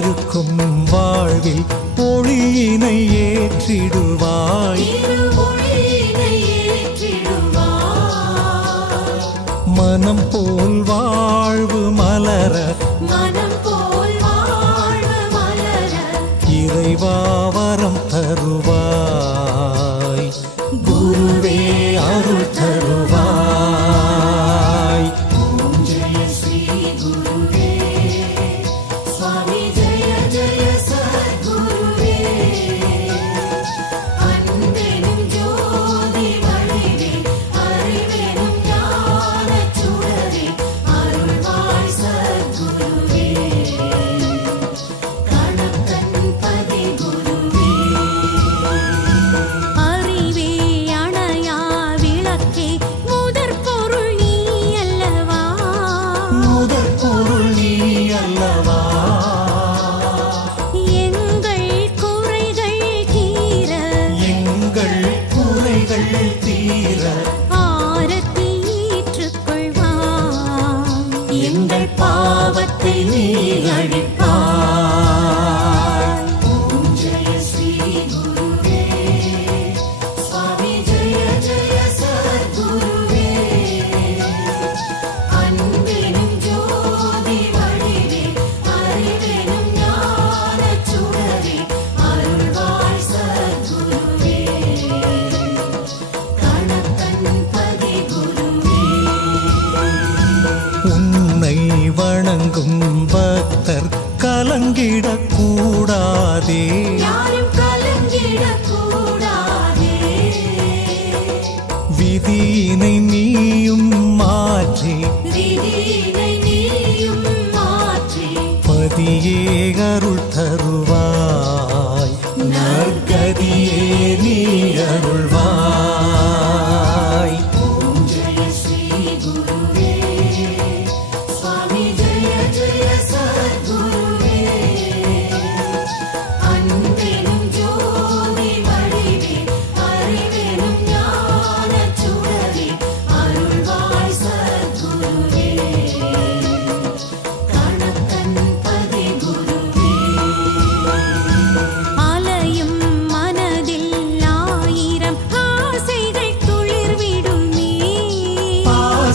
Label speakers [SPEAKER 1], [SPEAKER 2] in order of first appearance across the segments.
[SPEAKER 1] இருக்கும் வாழ்வில் ஒளியினை ஏற்றிடுவாய்.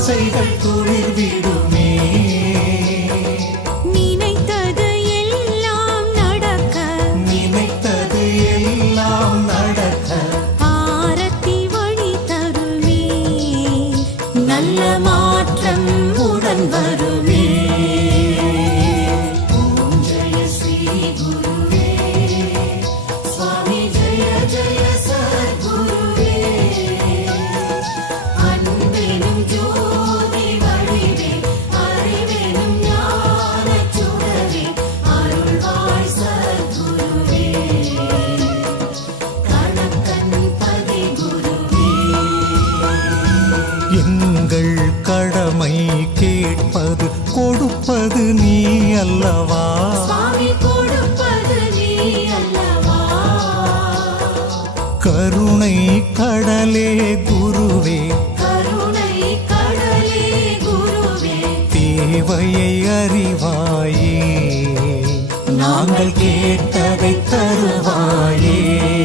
[SPEAKER 2] ஆசைகள்
[SPEAKER 1] துளிர் விடுமே. நாங்கள் கேட்டதை தருவாயே.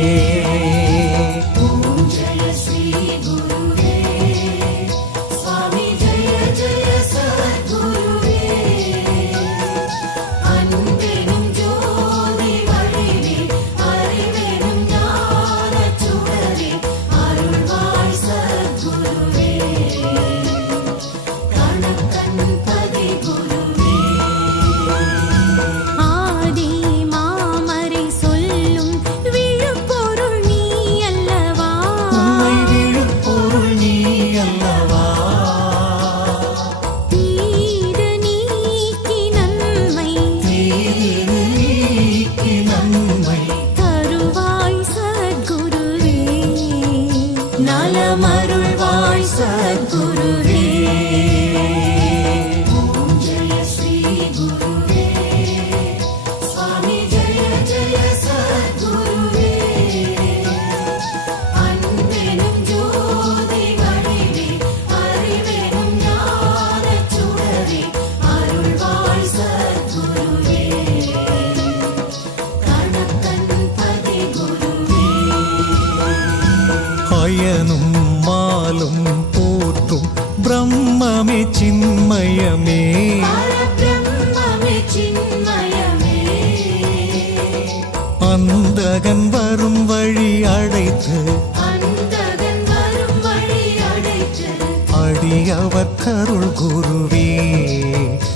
[SPEAKER 1] அவர் கருள் குருவே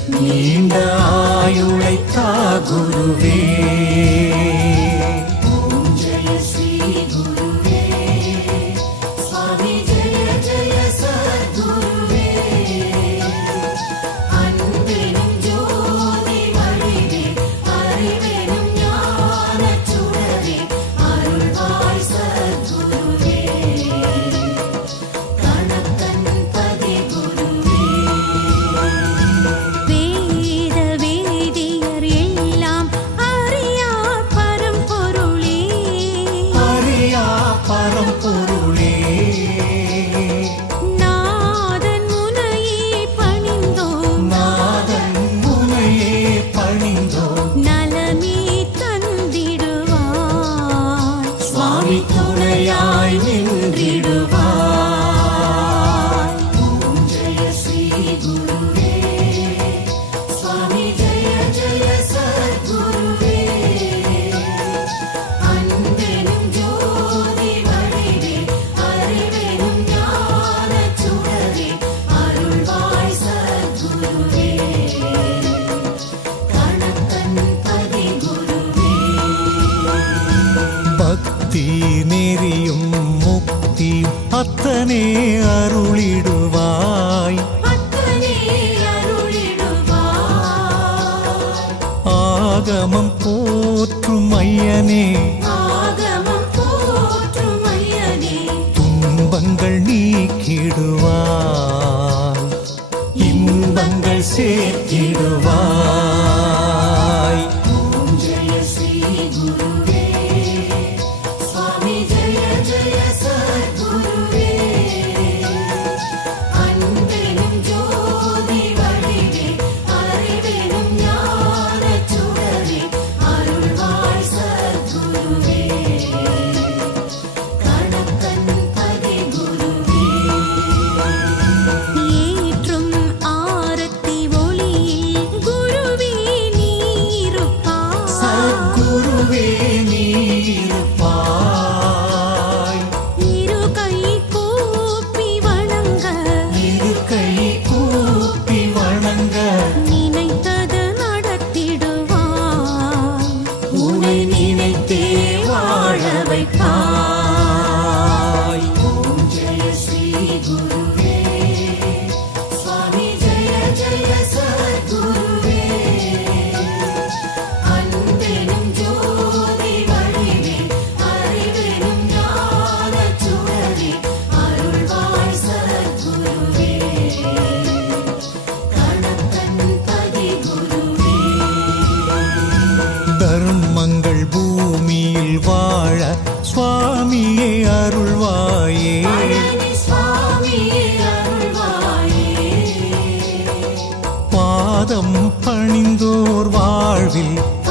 [SPEAKER 1] நீண்ட ஆயுளைத்தா குருவே. வாழ்வில்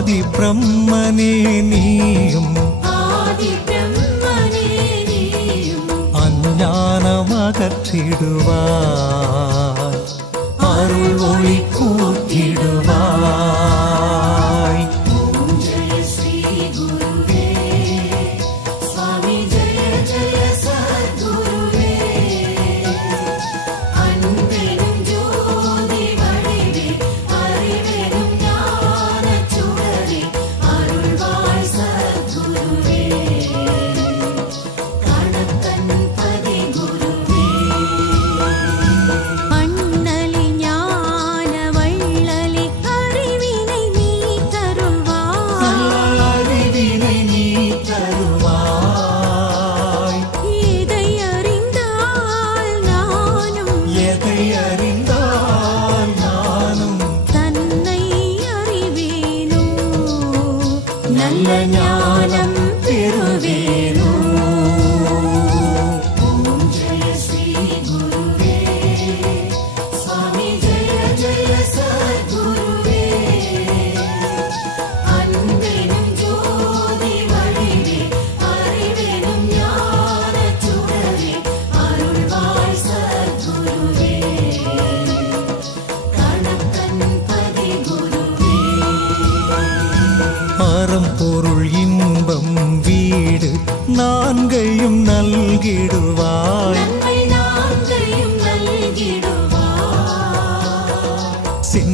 [SPEAKER 2] ആദി ബ്രഹ്മനേ നീയും അജ്ഞാനമകറ്റിടുവാൻ
[SPEAKER 1] അരുൾ ഒളി കൂട്ടിടുവാൻ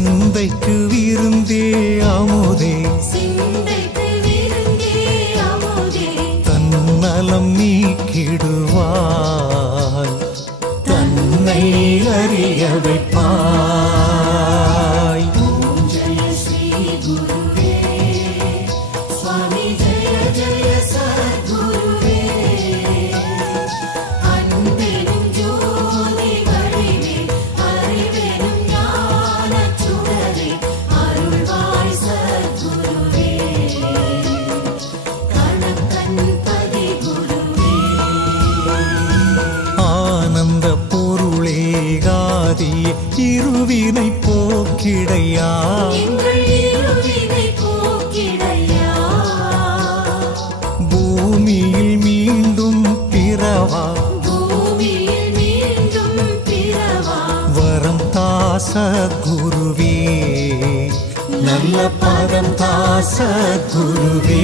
[SPEAKER 2] சிந்தைக்கு விருந்தே அமுதே தன்னலம் நீக்கிடுவாய் தன்னை அறிய வைப்பாய்
[SPEAKER 1] सद्गुरुवे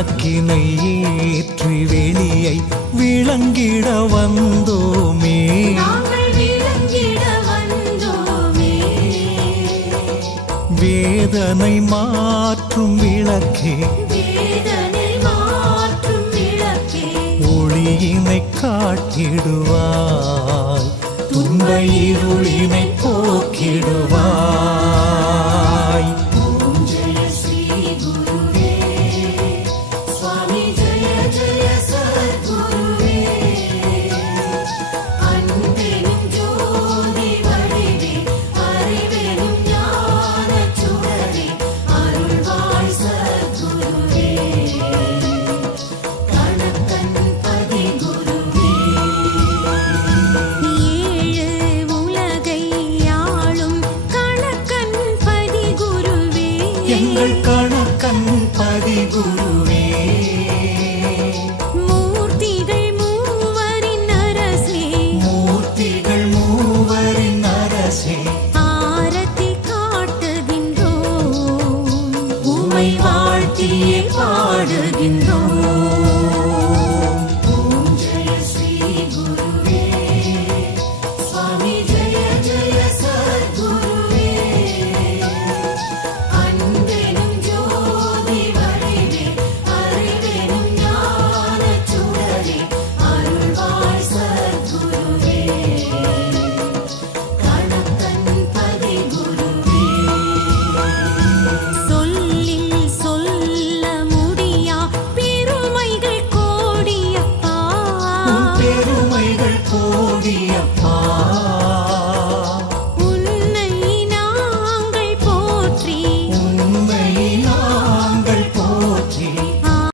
[SPEAKER 2] விளக்கினை ஏற்றி வெளியை விளங்கிட வந்தோமே. வேதனை மாற்றும் விளக்கே. ஒளியினை காட்டிடுவாய். துன்பையே எங்கள் கணக்கன் பதிகுருவே